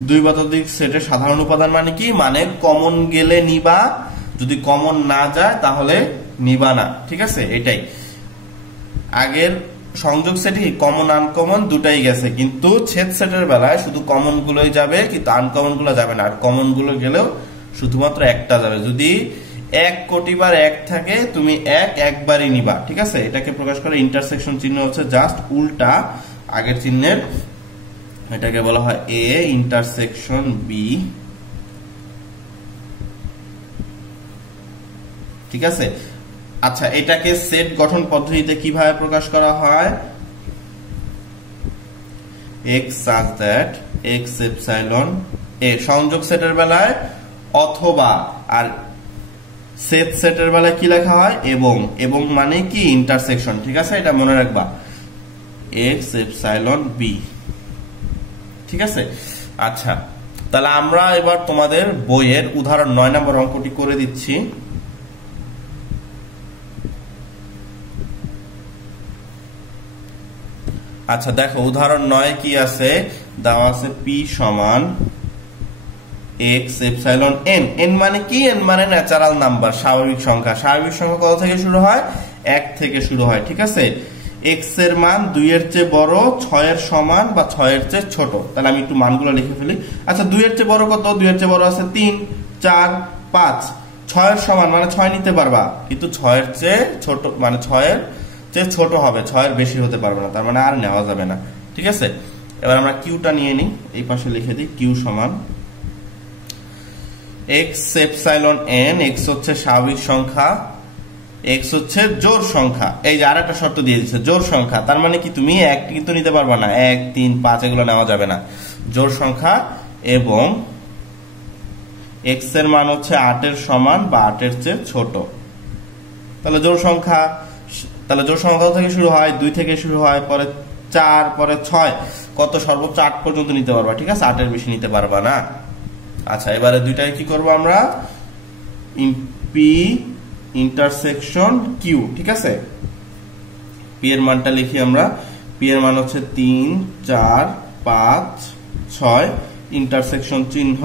দুই বা ততোধিক সেটের সাধারণ উপাদান মানে কি, মানে কমন গেলে নিবা, যদি কমন না যায় তাহলে নিবা না। ঠিক আছে, এটাই। আগের সংযোগ সেটে কমন আনকমন দুটাই গেছে, কিন্তু ছেদ সেটের বেলায় শুধু কমন গুলোই যাবে, কিন্তু আনকমন গুলো যাবে না। আর কমন গুলো গেলেও শুধুমাত্র একটা যাবে। যদি 1 কোটি বার 1 থাকে, তুমি একবারই নিবা। ঠিক আছে, এটাকে প্রকাশ করে ইন্টারসেকশন চিহ্ন হচ্ছে জাস্ট উল্টা আগের চিহ্নের। এটাকে বলা হয় এ ইন্টারসেকশন বি। ঠিক আছে, আচ্ছা, এটাকে সেট গঠন পদ্ধতিতে কিভাবে প্রকাশ করা হয়? x such that x epsilon a সংযোগ সেটের বেলায় অথবা, আর সেট সেটের বেলায় কি লেখা হয়? এবং। এবং মানে কি? ইন্টারসেকশন। ঠিক আছে, এটা মনে রাখবা, x epsilon b। ঠিক আছে, আচ্ছা, তাহলে আমরা এবার তোমাদের বইয়ের উদাহরণ 9 নম্বর অঙ্কটি করে দিচ্ছি। আচ্ছা দেখো, উদাহরণ 9 কি আছে? দেওয়া আছে p সমান x এপসাইলন n। n মানে কি? n মানে ন্যাচারাল নাম্বার, স্বাভাবিক সংখ্যা। স্বাভাবিক সংখ্যা কত থেকে শুরু হয়? 1 থেকে শুরু হয়। ঠিক আছে, x এর মান 2 এর চেয়ে বড়, 6 এর সমান বা 6 এর চেয়ে ছোট। তাহলে আমি একটু মানগুলো লিখে ফেলি। আচ্ছা, 2 এর চেয়ে বড় কত? 2 এর চেয়ে বড় আছে 3, 4, 5। 6 এর সমান মানে 6 নিতে পারবা, কিন্তু 6 এর চেয়ে ছোট মানে 6 এর চেয়ে ছোট হবে, 6 এর বেশি হতে পারবে না, তার মানে আর নেওয়া যাবে না। ঠিক আছে, এবার আমরা কিউটা নিয়ে নিই, এই পাশে লিখে দিই কিউ সমান x এপসাইলন n। x হচ্ছে স্বাভাবিক সংখ্যা, x হচ্ছে জোড় সংখ্যা। এই যে আরেকটা শর্ত দিয়ে দিচ্ছে, জোড় সংখ্যা। তার মানে কি? তুমি এক কিন্তু নিতে পারবা না, 1, 3, 5 এগুলো নেওয়া যাবে না, জোড় সংখ্যা। এবং x এর মান হচ্ছে 8 এর সমান বা 8 এর চেয়ে ছোট। তাহলে জোড় সংখ্যা, তাহলে জোড় সংখ্যা থেকে শুরু হয়, 2 থেকে শুরু হয়, পরে 4, পরে 6, কত? সর্বোচ্চ 8 পর্যন্ত নিতে পারবা। ঠিক আছে, 8 এর বেশি নিতে পারবা না। আচ্ছা, এবারে দুইটাকে কি করবো আমরা? P intersection Q. ঠিক আছে, পি এর মানটা লিখি আমরা। পি এর মান হচ্ছে 3, 4, 5, 6, ইন্টারসেকশন চিহ্ন।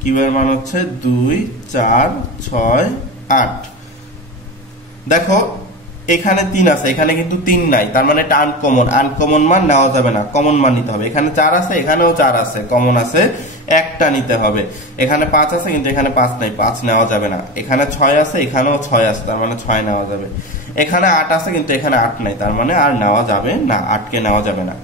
কিউ এর মান হচ্ছে 2, 4, 6, 8। দেখো এখানে 3 আছে, এখানে কিন্তু 3 নাই, তার মানে এটা আনকমন। আনকমন মান নেওয়া যাবে না, কমন মান নিতে হবে। এখানে 4 আছে, এখানেও 4 আছে, কমন আছে, একটা নিতে হবে। এখানে 5 আছে, কিন্তু এখানে 5 নাই, 5 নেওয়া যাবে না। এখানে 6 আছে, এখানেও 6 আছে, তার মানে 6 নেওয়া যাবে। এখানে 8 আছে, কিন্তু এখানে 8 নাই, তার মানে আর নেওয়া যাবে না, 8 কে নেওয়া যাবে না।